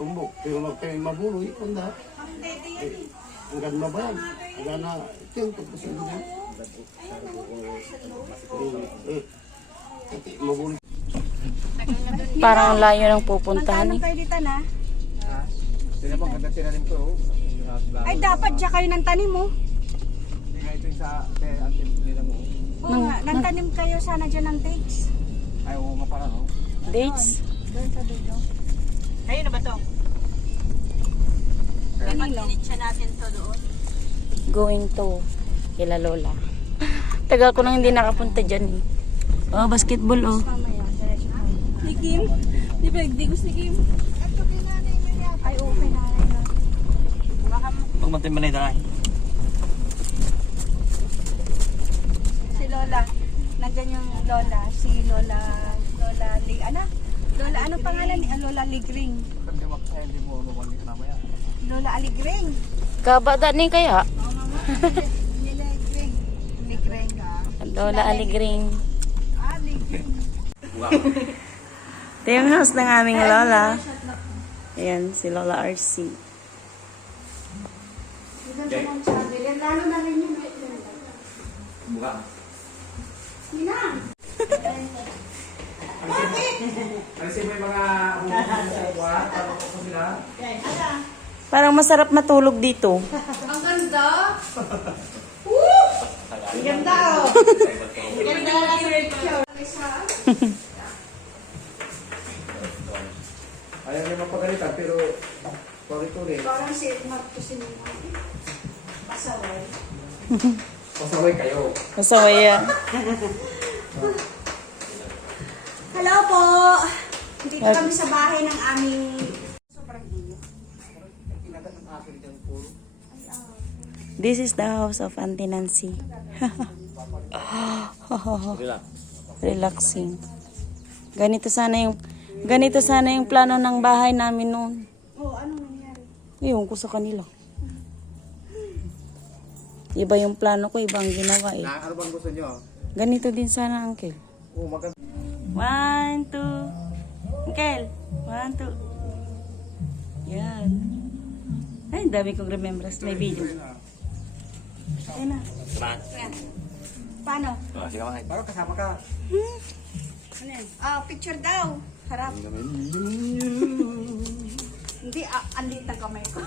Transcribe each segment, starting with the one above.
tumbok. Pero magkaya mabuloy, kunda. Hanggang mabayan. Hanggang na, ito yung kasi nila. Mabuloy. Parang layo ng pupuntahan eh. Kayo dito na? Sila bang ganda tinanim ko? Ay, dapat dyan kayo ng tanim mo. Hindi nga ito yung sa antin nila mo. Oo nga, nagtanim kayo sana dyan ng dates. Ay, oo nga pala, no? Dates? Doon sa dulo. Kayo na ba to? Kanino? Siya natin to doon. Going to kila Lola. Tagal ko nang hindi nakapunta dyan eh. Oh, basketball oh. Mamaya, diretso tayo. Ni Kim? Di ba hindi gusto ni Kim? Ay, okay na. Pagmantay man na ito Si Lola. Nandyan yung Lola. Si Lola. Lola Lig. Lola, ano pangalan ni Lola Ligring? Hindi mo kaya hindi mo lumawag ka namaya. Lola Aligring. Kabata ni kaya? Ligring. Ligring ka. Lola Aligring. Ligring. Ito yung house ng aming Lola. Ayan, si Lola RC. Lalo na rin yung Buka. Ninang. Alisin mo yung mga umuha sa buwan, tapos ko sila. Parang masarap matulog dito. Ang ganda. Woo! Ang ganda oh. Ang ganda na Ayaw niya mapagalitan, pero tuloy-tuloy. Parang si Marcos si Ninang. Pasaway. Pasaway kayo. Masaway yan. Hello po! Dito kami sa bahay ng aming... Sobrang iyo. Kinagat ng akin dyan puro. This is the house of Auntie Nancy. Relax. Relaxing. Ganito sana yung plano ng bahay namin noon. Oh, anong nangyari? Ewan ko sa kanila. Iba yung plano ko, ibang ginawa eh. Ano bang gusto nyo? Ganito din sana, Uncle. Oo, maganda. 1, 2. Uncle, 1, 2. Yan. Ay, dami kong remembrance. May video. Ayun na. Paano? Sige mga parang kasama ka. Ano yan? Picture daw. Harap. Hindi, andit ang kamay ko.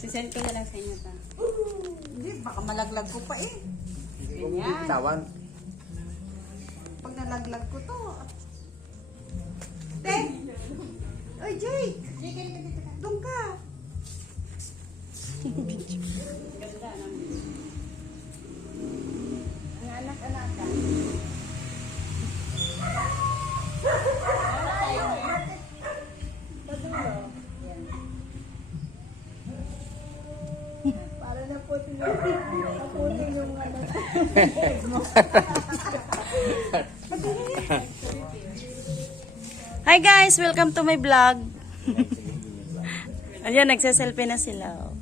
Sisend ko na lang sa inyo ta. Hindi, baka malaglag ko pa eh. Hindi ko bitawan. Pag nalaglag ko to. Te! Oy, Jake! Doon ka! Ang anak-anakan. Para na po naputin yung anak. Hi guys! Welcome to my vlog. Ayan, nagsaselfie na sila. Oh.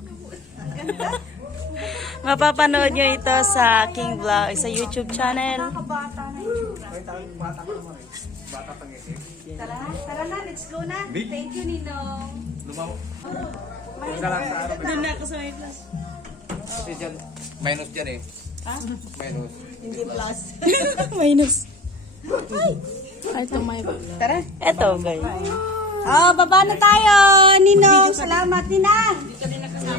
Mapapanood nyo ito sa King Vlog, sa YouTube channel. Nakakabata na yung tsura. Ay, tawag bata ko naman eh. Bata pang isip. Tara na, let's go na. Thank you, Ninong. Lumaw. Huwag na lang sa ano. Doon na ako sa may plus. Kasi dyan, minus dyan eh. Ha? Minus. Hindi plus. Minus. Ay, ito may vlog. Tara. Ito guys. Baba na tayo, Ninong. Salamat, Ninang.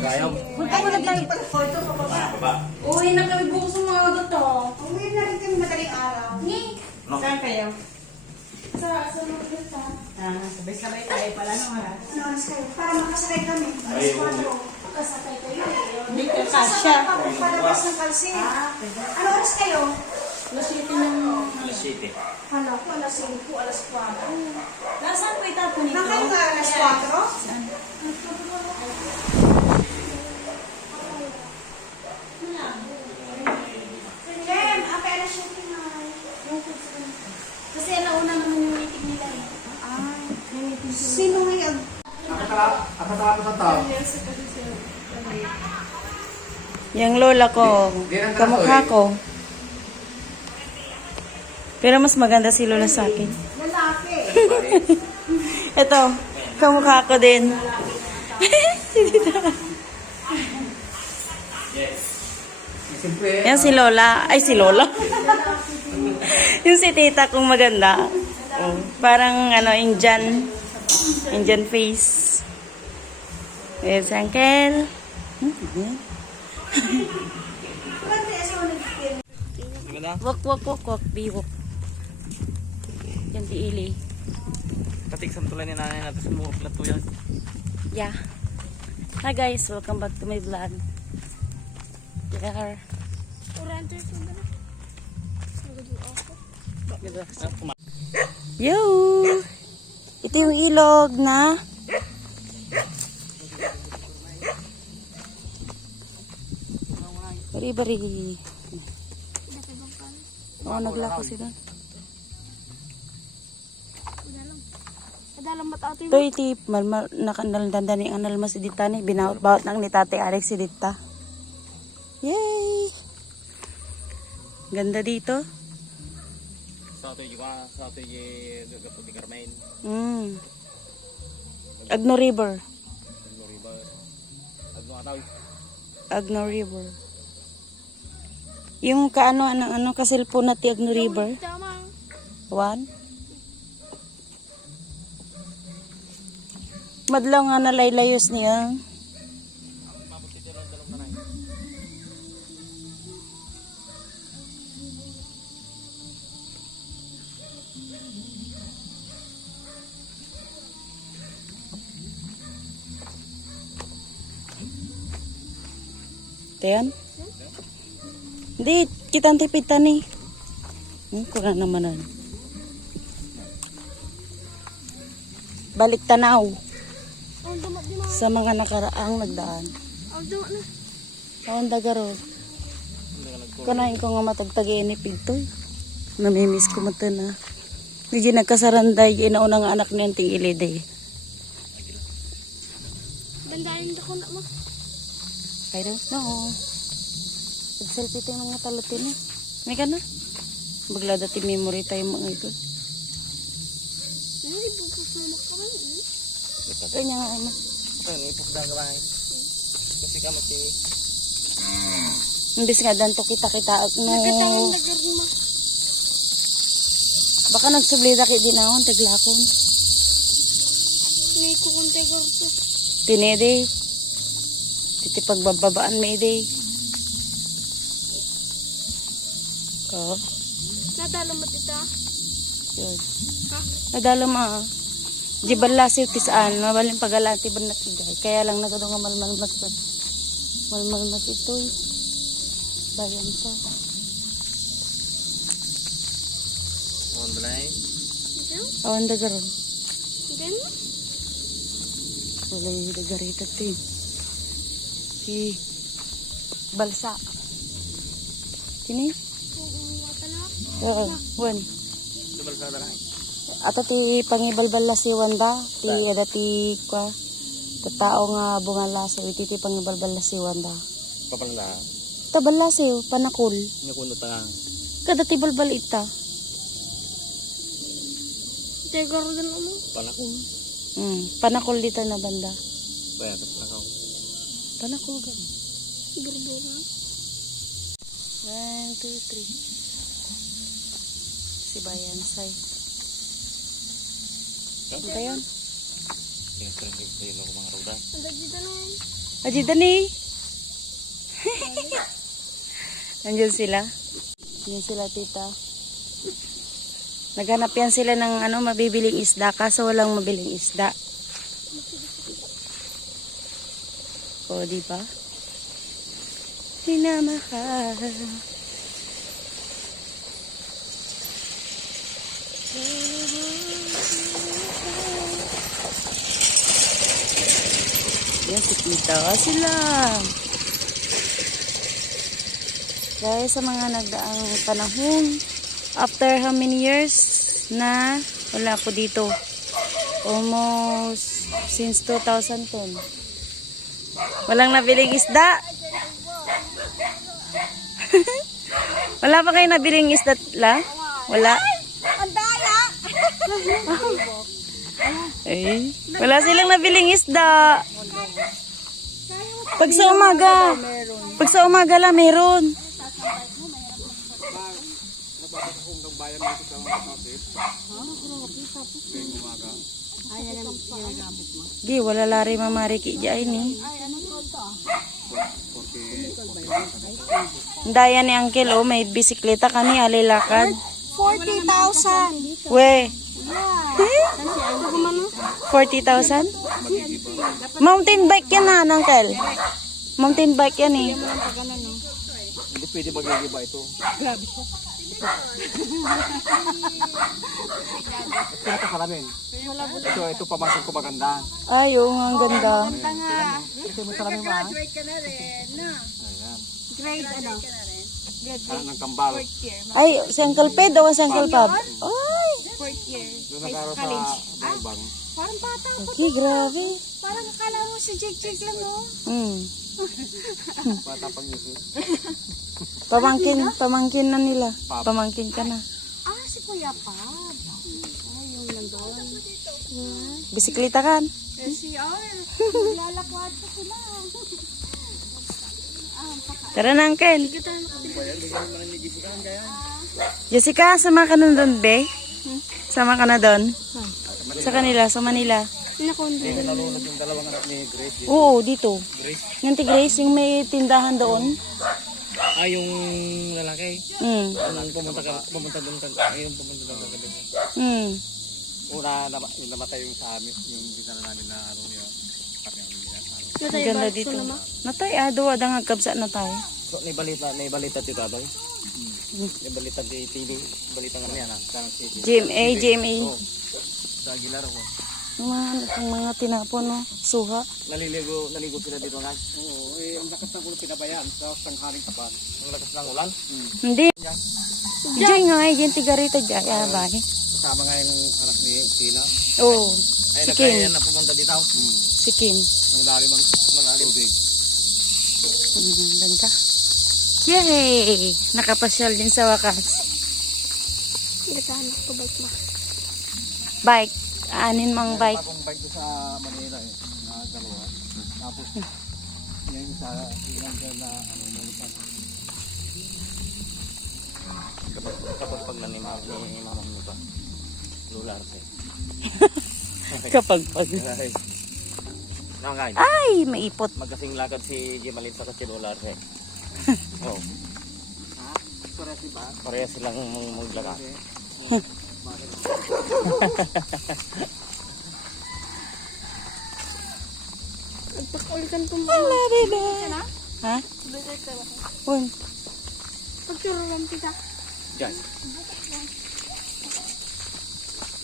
Gaya. Punta mo na tayo pag photo pa baba. Uwi na kami bukas ng mga to. Uwi na rin kami madaling araw. Saan kayo? Sa mga gusto. Sabay-sabay tayo pala nung ha. Ano oras kayo? Para makasakay kami. Alas 4. Makasakay kayo. Hindi ka kasya. Palabas ng kalsin. Ano oras kayo? Alas 7 ng... Ano ko, alas 5, alas 4. Nasaan po itapon ito? Nang kayo nga alas 4? Jem, apa alas 7 na? Kasi nauna naman yung meeting nila eh. Sino ngayon? Akatapos ang tao. Yung lola ko, kamukha ko. Pero mas maganda si lola sa akin. Lalaki. Ito, Kamukha ko din. Siyempre, Yan si Lola. Ay, si Lola. Yung si tita kong maganda. Oh, parang Indian. Indian face. Yes, uncle. Wak. Biwok. Yan si Ili. katik sa tulay ni nanay natin sa mga plato yan. Yeah. Hi guys, welcome back to my vlog. Yeah. Yo! Ito yung ilog na bari-bari. Oo, naglako sila. Ito iti, nakandalanda ni anal mas dita ni, binawat-bawat nang ni Tate Alex si dita. Yay! Ganda dito. Sa ito yung Gaputi Carmen. Agno River. Agno River. Agno River. Yung ano kasilpo na ti Agno River? One? Madlaw nga nalaylayos niya. Tiyan? Hindi, kitang tipitan eh. Kurang naman na. Balik tanaw. Sa mga nakaraang nagdaan. Awan dagaro. Kunain ko nga matagtagi ni Pigtoy. Namimiss ko mata na. Hindi nagkasaranday, inauna nga anak niya ting ilide. Bandayin ko na mo. I don't know. Pag-selfie tayo mga talutin eh. May ka na? Baglada ti memory tayo mga ito. Ay, bugusama ka man. Kaya nga ay ma. Ito yung ipukdang gabahin. Kasi ka mati. Imbis nga danto kita-kita at no. Nagkatawang nagar mo. Baka nagsublida kay dinahon taglakon. Hindi ko kontay garto. Tinede. Titi pagbababaan may day. Oh, Nadala mo tita. yun. Ha? Nadala ma. Di bala si tisaan, mabaling pag-alati ba natigay. Kaya lang nagado nga malmalmas ba. Malmalmas ito eh. Bayan sa. On the line. Ito? Awan dagaron. Then? Wala yung dagarita ito eh. Si balsa. Kini? Wata na. Oo, wan. Dubal sa daray. Ato ti pangibalbal la si Wanda. Ti ada ti kwa. Katao nga bungala sa iti ti pangibalbal la si Wanda. Papalanda. Tabala sa'yo, panakul. Nakuno ta. Kada ti balbal ita. Tegar din mo. Panakon. Panakul dito na banda. Kaya tapos na ako. Panakul ka. Burbura. 1, 2, 3. Si Bayan Say. Ano ba yun? Tingnan ko yung mga roda. Ang dagita na yan. Aji Dani! Nandiyan sila. Nandiyan sila tita. Naghanap yan sila ng mabibiling isda. Kaso walang mabiling isda. O, diba? Minamahal. Yan si tita sila. Dahil sa mga nagdaang panahon, after how many years na wala ako dito? Almost since 2010. Walang nabiling isda. Wala pa kayo nabiling isda la? Wala? Ang daya! Eh, wala silang nabiling isda. Pag sa umaga lang meron. Gi, wala lari mamariki dyan ni. Daya ni Uncle, oh, may bisikleta kani, alilakad. 40,000. We. 40,000? Mountain bike yan na, Uncle. Mountain bike yan eh. Hindi pwede magigiba ito. Ito salamin. Ito pamasok ko maganda. Ay, oo nga, ang ganda. Ito mo salamin ba? Graduate ka na rin, no? Ayan. Grade ano? Ano ng kambal. Ay, si Uncle Ped o si Uncle Pab? Ay, Fourth year. Doon nag-aaral sa Baybang. Parang bata ko. okay, grabe. Parang akala mo si Jig lang, no? Bata pag yun. Pamangkin na nila. Pamangkin ka na. Ah, si Kuya Pab. Ay, yung nandun. Bisikleta kan? LCR. Lalakwat ko sila. Tara na, Uncle. Jessica, sama ka na doon, be? Sama ka na doon? Sa kanila, sa Manila. Nalunod yung dalawang anak ni Grace. Oo, dito. Yung ti Grace, yung may tindahan doon. Ah, yung lalaki. Anong pumunta doon yung pumunta doon kagabi. Una, yung namatay yung sa amin, yung gitara namin na ano yun. Ang ganda dito. Natay, ado, adang agkabsa na tayo. So, may balita dito atoy. May balita di TV, balita nga niya na, sa city. GMA. Sa Aguilar ko. Itong mga tinapon, no? Suha. Naligo sila dito nga. Oo, ang lakas ng ulan pinabayaan sa tanghaling tapat. Ang lakas ng ulan? Hindi. Diyan nga, yung tigarita dyan. Abay. Kasama nga yung anak ni Tina. Oo. Ay, Si Kim. nagkaya na pumunta dito. Si Kim. Ang malalim tubig. Ganda. Yay! Nakapasyal din sa wakas. Nagkahanap ko bike mo. Bike. Aanin mang bike. Akong bike doon sa Manila eh, na dalawa. Tapos, yung isa, ilang dyan na, ano, nalipan. Kapag pag na ni mama mo pa, lular siya. Kapag Nangay. Ay, maipot. Magkasing lakad si Jimalin sa kasi lular siya. Oo. Ha? Pareha silang maglakad. Nagpakulitan ko mo. Ha? Un. Pagturuan kita. Diyan.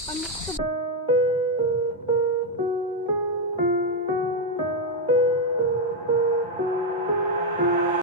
Ano ko